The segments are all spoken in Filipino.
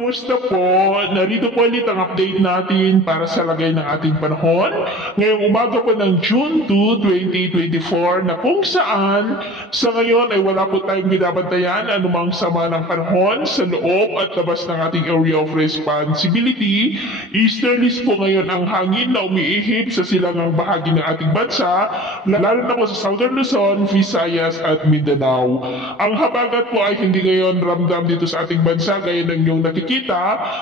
Kumusta po? Narito po ulit ang update natin para sa lagay ng ating panahon. Ngayong umaga po ng June 2, 2024 na kung saan sa ngayon ay wala po tayong binabantayan anumang sama ng panahon sa loob at labas ng ating area of responsibility. Easterlies po ngayon ang hangin na umiihip sa silangang bahagi ng ating bansa, lalo na po sa Southern Luzon, Visayas at Mindanao. Ang habagat po ay hindi ngayon ramdam dito sa ating bansa gaya ng inyong nakikita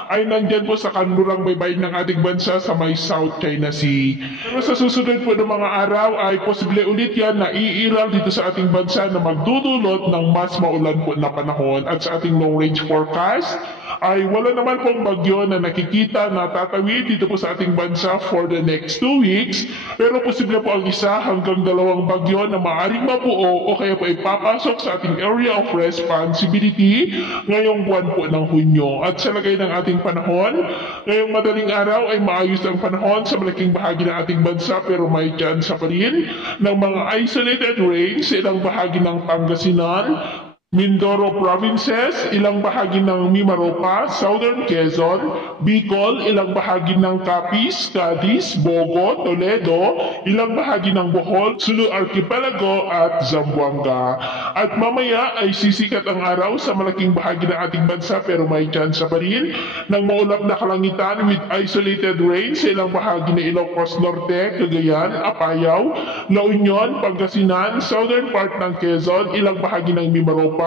ay nandyan po sa kanlurang baybayin ng ating bansa sa may South China Sea. Pero sa susunod po ng mga araw ay posible ulit yan na iiral dito sa ating bansa na magdudulot ng mas maulan po na panahon. At sa ating long range forecast ay wala naman pong bagyo na nakikita na tatawid dito po sa ating bansa for the next 2 weeks. Pero posible po ang isa hanggang 2 bagyo na maaaring mabuo o kaya po ipapasok sa ating area of responsibility ngayong buwan po ng Hunyo. At sa lagay ng ating panahon, ngayong madaling araw ay maayos ang panahon sa malaking bahagi ng ating bansa pero may chance pa rin ng mga isolated rains sa ilang bahagi ng Pangasinan, Mindoro provinces, ilang bahagi ng Mimaropa, Southern Quezon, Bicol, ilang bahagi ng Capiz, Cadiz, Bogo, Toledo, ilang bahagi ng Bohol, Sulu Archipelago at Zamboanga. At mamaya ay sisikat ang araw sa malaking bahagi ng ating bansa pero may chance pa rin ng maulap na kalangitan with isolated rain sa ilang bahagi ng Ilocos Norte, Cagayan, Apayao, La Union, Pangasinan, southern part ng Quezon, ilang bahagi ng Mimaropa,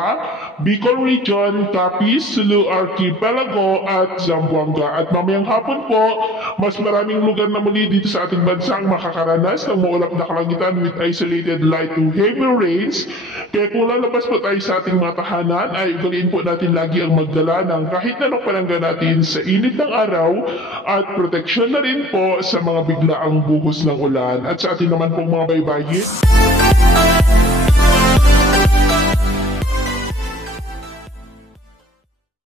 Bicol Region, Capiz, Sulu Archipelago at Zamboanga. At mamayang hapon po, mas maraming lugar na muli dito sa ating bansang makakaranas ng maulap na kalangitan with isolated light to heavy rains. Kaya kung lalabas po tayo sa ating mga tahanan, ay ugaliin po natin lagi ang magdala ng kahit anong palangga natin sa init ng araw at proteksyon na rin po sa mga biglaang buhos ng ulan. At sa ating naman pong mga baybayin,